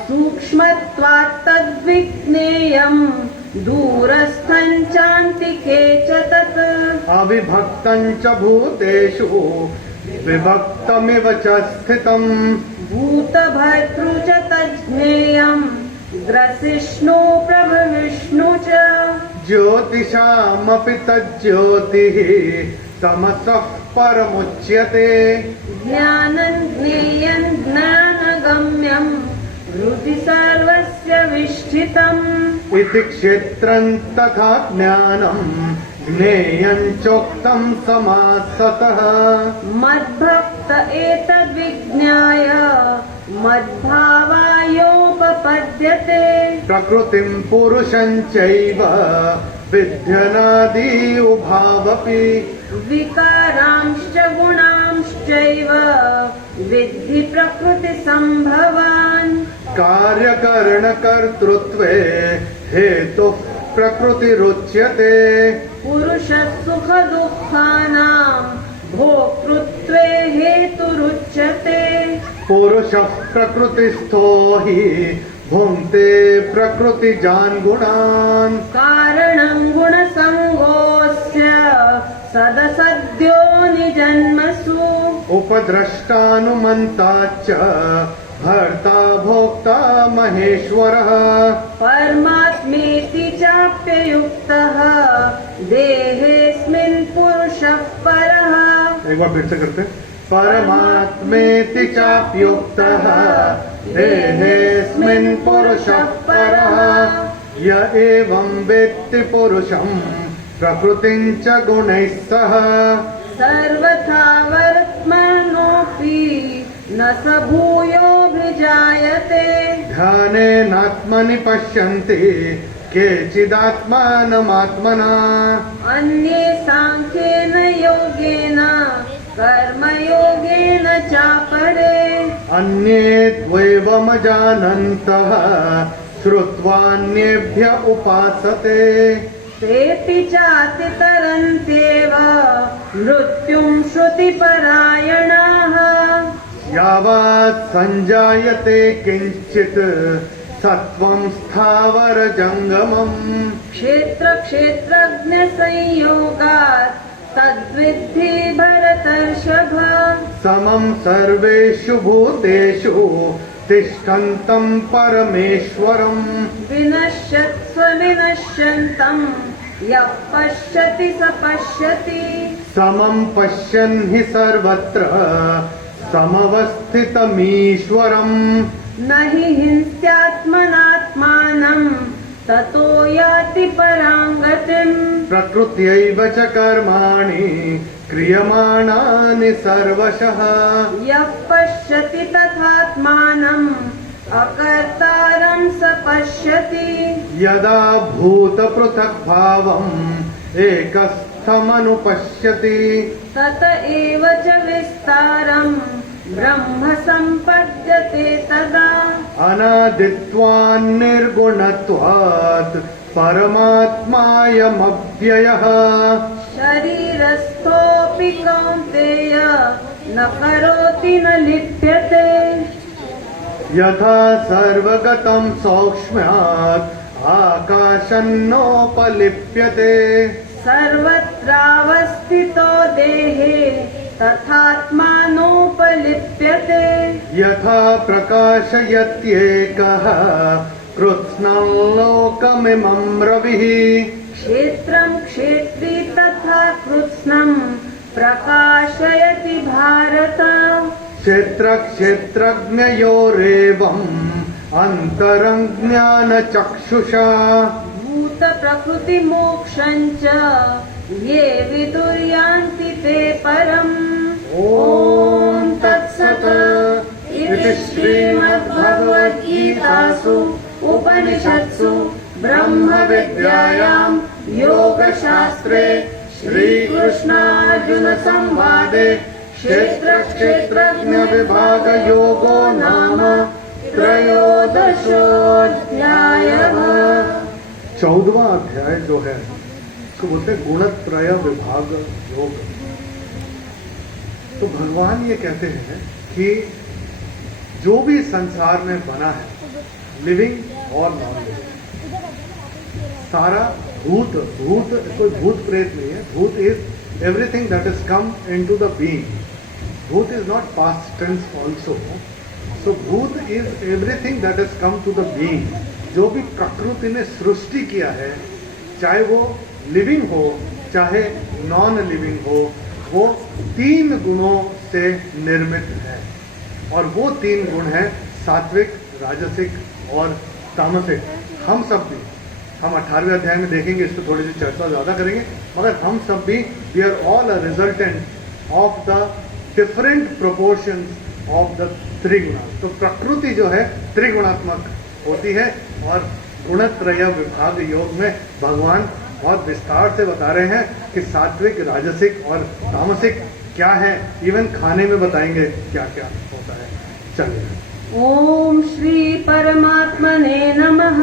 सूक्ष्मत्वात् तद्विज्ञेयं दूरस्थं चान्तिके च तत् अविभक्तं च भूतेषु विभक्तमिव च स्थितम् भूतभर्तृ च तज्ज्ञेयं ग्रसिष्णु प्रभविष्णु च ज्योतिषामपि तज्ज्योतिः तमसः परमुच्यते ज्ञानं ज्ञेयं ज्ञानगम्यं हृदि सर्वस्य विष्ठितम् इति क्षेत्रं तथा ज्ञानं ज्ञेयं चोक्तं समासतः मद्भक्त एतद्विज्ञाय मद्भावायोपपद्यते प्रकृतिं पुरुषं चैव विध्यनादि उभावपि विकारांश्च गुणांश्चैव विद्धि प्रकृतिसम्भवान् कार्यकरणकर्तृत्वे हेतुः प्रकृतिरुच्यते पुरुषः सुखदुःखानां भोक्तृत्वे हेतुरुच्यते पुरुषः प्रकृतिस्थो हि भुङ्क्ते प्रकृतिजान् गुणान् कारणं गुणसङ्गोऽस्य सदसद्यो निजन्मसु उपद्रष्टानुमन्ता च भर्ता भोक्ता महेश्वरः परमात्मेति चाप्ययुक्तः देहेऽस्मिन् पुरुषः परः एक बार फिर से करते हैं। परमात्मेति चाप्युक्तः देहेऽस्मिन् पुरुषः परः य एवं वेत्ति पुरुषं प्रकृतिं च गुणैः सह सर्वथा वर्त्मनोऽपि न स भूयोऽभिजायते ध्यानेनात्मनि पश्यन्ति केचिदात्मानमात्मना अन्ये साङ्ख्येन योगेन कर्मयोगेन चापरे अन्ये त्वेवमजानन्तः श्रुत्वान्येभ्य उपासते तेऽपि चातितरन्त्येव मृत्युं श्रुतिपरायणाः यावत् सञ्जायते किञ्चित् सत्त्वं स्थावरजङ्गमम् क्षेत्रक्षेत्रज्ञसंयोगात् तद्विद्धि भरतर्षभ समं सर्वेषु भूतेषु तिष्ठन्तं परमेश्वरम् विनश्यत्स्व विनश्यन्तं यः पश्यति स पश्यति समं पश्यन् हि सर्वत्र समवस्थितमीश्वरम् न हि हिंस्यात्मनात्मानं ततो याति पराङ्गतिम् प्रकृत्यैव च कर्माणि क्रियमाणानि सर्वशः यः पश्यति तथात्मानम् अकर्तारं स पश्यति यदा भूतपृथग्भावम् एकस्थमनुपश्यति तत एव च विस्तारम् ब्रह्म सम्पद्यते तदा अनादित्वान्निर्गुणत्वात् परमात्मायमव्ययः शरीरस्थोऽपि कौन्तेय न करोति न लिप्यते यथा सर्वगतं सौक्ष्म्यात् आकाशन्नोपलिप्यते सर्वत्रावस्थितो देहे तथात्मानोपलिप्यते यथा प्रकाशयत्येकः कृत्स्नं लोकमिमं रविः क्षेत्रं क्षेत्री तथा कृत्स्नम् प्रकाशयति भारत क्षेत्रक्षेत्रज्ञयोरेवम् अन्तरं ज्ञानचक्षुषा भूतप्रकृतिमोक्षं च ये विदुर्यान्ति ते परम् ॐ तत्सत् उपनिषत्सु ब्रह्मविद्यायां योगशास्त्रे श्रीकृष्णार्जुनसंवादे क्षेत्रक्षेत्रज्ञविभागयोगो नाम त्रयोदशोऽध्यायः। 14वां अध्याय जो है उसको बोलते हैं गुणत्रय विभाग योग। तो भगवान ये कहते हैं कि जो भी संसार में बना है, लिविंग और नॉन लिविंग, सारा भूत कोई भूत प्रेत नहीं है। भूत is everything that is come into the being. भूत is not past tense also. So भूत is everything that is come to the being. जो भी प्रकृति ने सृष्टि किया है, चाहे वो लिविंग हो चाहे नॉन लिविंग हो, वो 3 गुणों से निर्मित है। और वो 3 गुण हैं सात्विक, राजसिक और तामसिक। हम सब भी, हम 18वें अध्याय में देखेंगे, इस पर थोड़ी सी चर्चा ज्यादा करेंगे, मगर हम सब भी we are all a resultant of the different proportions of the triguna. तो प्रकृति जो है त्रिगुणात्मक होती है। और गुणत्रय विभाग योग में भगवान बहुत विस्तार से बता रहे हैं कि सात्विक, राजसिक और तामसिक क्या है। इवन खाने में बताएंगे क्या क्या होता है। चलिए। ओम श्री परमात्मने नमः।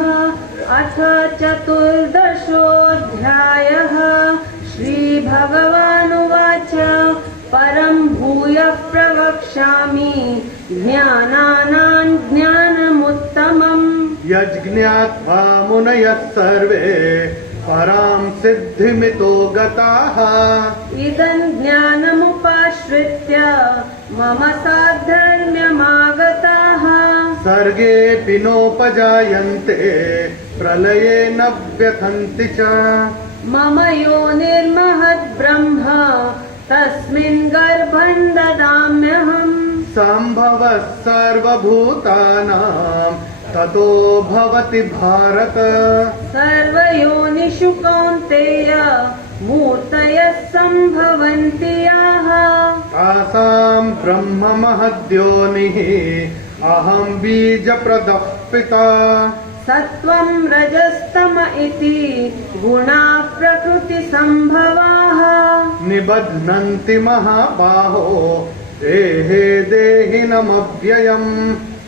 अथ 14दशोऽध्यायः। श्री भगवानुवाच परं भूयः प्रवक्ष्यामि ज्ञानानां ज्ञानमुत्तमम्। यज्ञात्वा मुनयः सर्वे परां सिद्धिमितो गताः। इदं ज्ञानमुपाश्रित्य मम साधर्म्यमागताः। सर्गेऽपि नोपजायन्ते प्रलये न व्यथन्ति च। मम योनिर्महद्ब्रह्म तस्मिन् गर्भं ददाम्यहम्। सम्भवः सर्वभूतानां ततो भवति भारत। सर्वयोनिषु कौन्तेय मूर्तयः सम्भवन्ति याः। तासां ब्रह्म महद्योनिः अहं बीजप्रदः पिता। सत्त्वं रजस्तम इति गुणाः प्रकृतिसम्भवाः। निबध्नन्ति महाबाहो देहे देहिनमव्ययम्।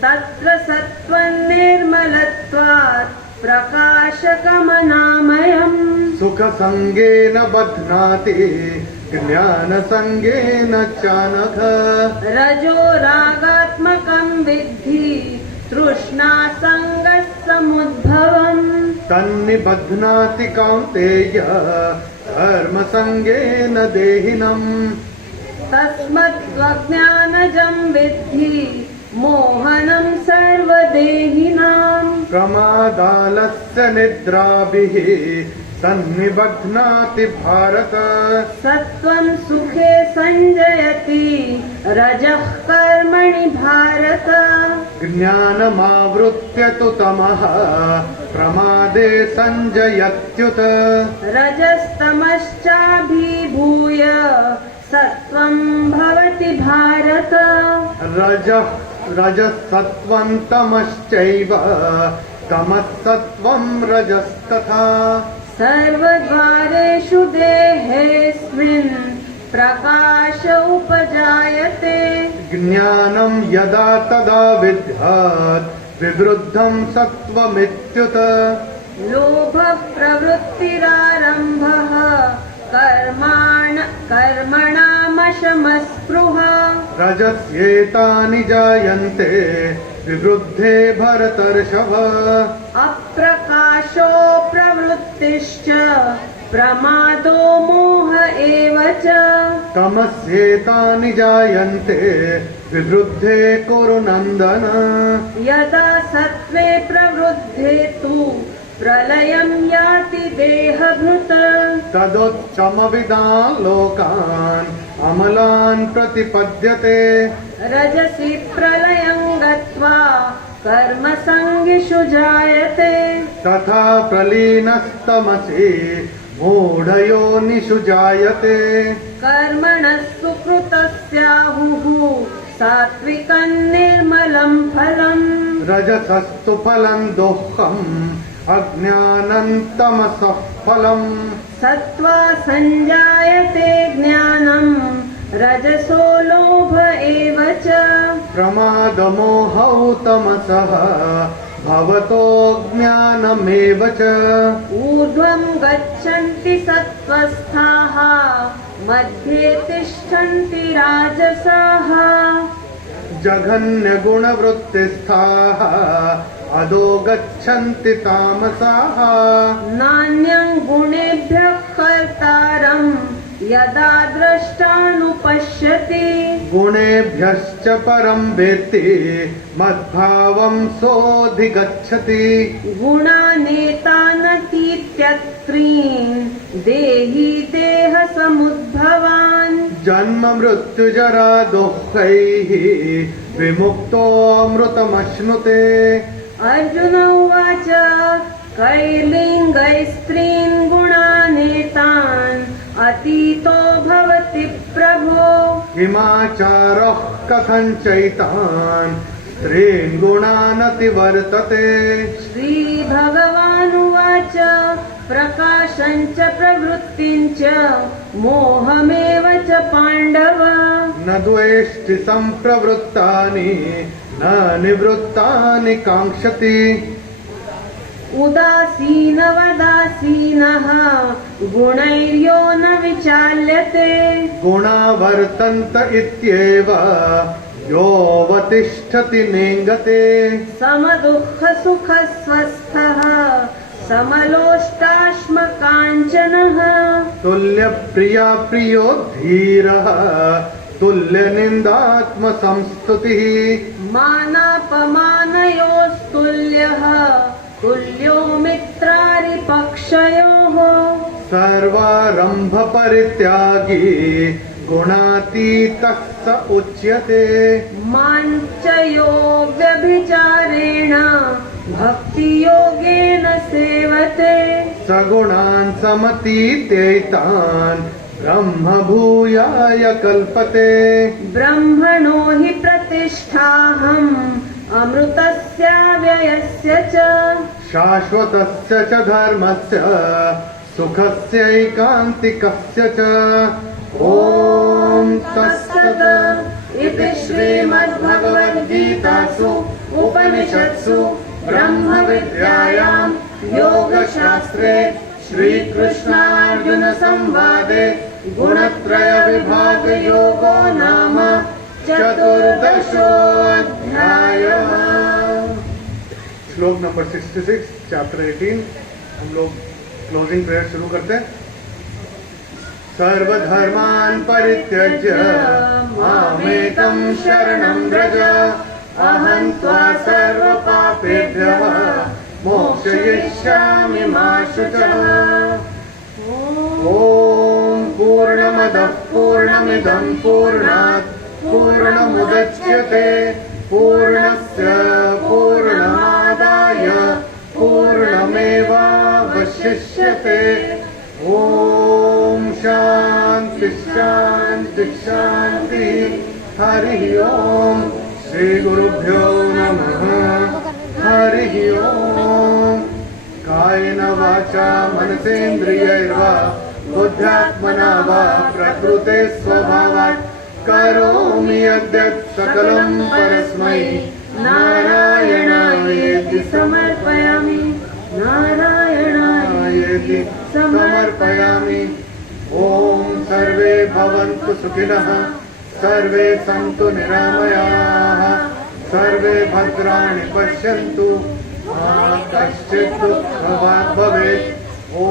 तत्र सत्त्वं निर्मलत्वात् प्रकाशकमनामयम्। सुखसङ्गेन बध्नाति ज्ञानसङ्गेन चानघ। रजो रागात्मकं विद्धि तृष्णासङ्गः समुद्भवम्। तन्निबध्नाति कौन्तेय कर्मसङ्गेन देहिनम्। तस्मद्ज्ञानजं विद्धि मोहनं सर्वदेहिनां। प्रमादालस्य निद्राभिः तन्निबध्नाति भारत। सत्त्वं सुखे संजयति रजः कर्मणि भारत। ज्ञानमावृत्य तु तमः प्रमादे संजयत्युत। रजस्तमश्चाभिभूय सत्त्वं भवति भारत। रजसत्त्वं तमश्चैव तमस्सत्त्वं रजस्तथा। सर्वद्वारेषु देहेऽस्मिन् प्रकाश उपजायते। ज्ञानं यदा तदा विद्यात् विवृद्धं सत्त्वमित्युत। लोभः प्रवृत्तिरारम्भः कर्मणामशमस्पृहा। रजस्येतानि जायन्ते विवृद्धे भरतर्षभ। अप्रकाशो प्रवृत्तिश्च प्रमादो मोह एव च। तमस्येतानि जायन्ते विवृद्धे कुरु नन्दन। यदा सत्त्वे प्रवृद्धे तु प्रलयं याति देहभृत्। तदोच्चमविदान् लोकान् अमलान् प्रतिपद्यते। रजसि प्रलयं गत्वा कर्मसङ्गिषु जायते। तथा प्रलीनस्तमसि मूढयोनिषु जायते। कर्मणः सुकृतस्याहुः सात्विकं निर्मलं फलम् रजसस्तु फलं दुःखम् अज्ञानं तमसः फलम् सत्त्वा संजायते ज्ञानं रजसो लोभ एव च प्रमादमोहौ तमसः भवतो ज्ञानमेव च ऊर्ध्वं गच्छन्ति सत्त्वस्थाः मध्ये तिष्ठन्ति राजसाः जघन्यगुणवृत्तिस्थाः अधो गच्छन्ति तामसाः नान्यं गुणेभ्यः कर्तारं यदा द्रष्टानुपश्यति गुणेभ्यश्च परं वेत्ति मद्भावं सोऽधिगच्छति गुणानेतानतीत्यत्रीन् देहि देहसमुद्भवान् जन्म मृत्युजरा दुःखैः विमुक्तोऽमृतमश्नुते अर्जुन उवाच कैर्लिङ्गैस्त्रीन् गुणानेतान् अतीतो भवति प्रभो किमाचारः कथञ्चैतान् स्त्रीन् गुणानतिवर्तते श्रीभगवानुवाच प्रकाशं च प्रवृत्तिं च मोहमेव च पाण्डव न द्वेष्टि सम्प्रवृत्तानि न निवृत्तानि काङ्क्षति उदासीनवदासीनः गुणैर्यो न विचाल्यते गुणा वर्तन्त इत्येव योऽवतिष्ठति नेङ्गते समदुःखसुखस्वस्थः समलोष्टाश्मकाञ्चनः तुल्यप्रिया प्रियो धीरः तुल्यनिन्दात्मसंस्तुतिः मानापमानयोस्तुल्यः तुल्यो मित्रारिपक्षयोः सर्वारम्भ परित्यागी गुणातीतः स उच्यते माञ्चयो व्यभिचारेण भक्तियोगेन सेवते सगुणान् समतीत्यैतान् ब्रह्म भूयाय कल्पते ब्रह्मणो हि प्रतिष्ठाहम् अमृतस्याव्ययस्य च शाश्वतस्य च धर्मस्य सुखस्यैकान्तिकस्य च ॐ तत्सत् इति श्रीमद्भगवद्गीतासु उपनिषत्सु ब्रह्मविद्यायां योगशास्त्रे श्रीकृष्णार्जुनसंवादे गुणत्रयविभागयोगो नाम चतुर्दशोऽध्यायः। श्लोक नंबर 66 चैप्टर 18। हम लोग क्लोजिंग प्रेयर शुरू करते हैं। सर्वधर्मान् परित्यज्य मामेकं शरणं व्रज अहं त्वा सर्वपापेभ्यः मोक्षयिष्यामि मा शुचः। ॐ पूर्णमदः पूर्णमिदं पूर्णात् पूर्णमुदच्यते पूर्णस्य पूर्णमादाय पूर्णमेवावशिष्यते। ॐ शान्ति शान्ति शान्तिः। हरिः ॐ श्रीगुरुभ्यो नमः। हरिः ॐ। कायेन वाचा मनसेन्द्रियैर्वा बुद्ध्यात्मना वा प्रकृते स्वभावात् करोमि यद्यत् सकलं परस्मै नारायणायेति समर्पयामि नारायणायेति समर्पयामि। ॐ सर्वे भवन्तु सुखिनः सर्वे सन्तु निरामयाः सर्वे भद्राणि पश्यन्तु मा कश्चित् दुःखभाग् भवेत्। ॐ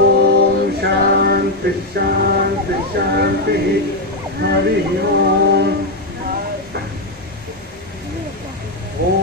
शान्ति शान्ति शान्तिः। हरिः ॐ।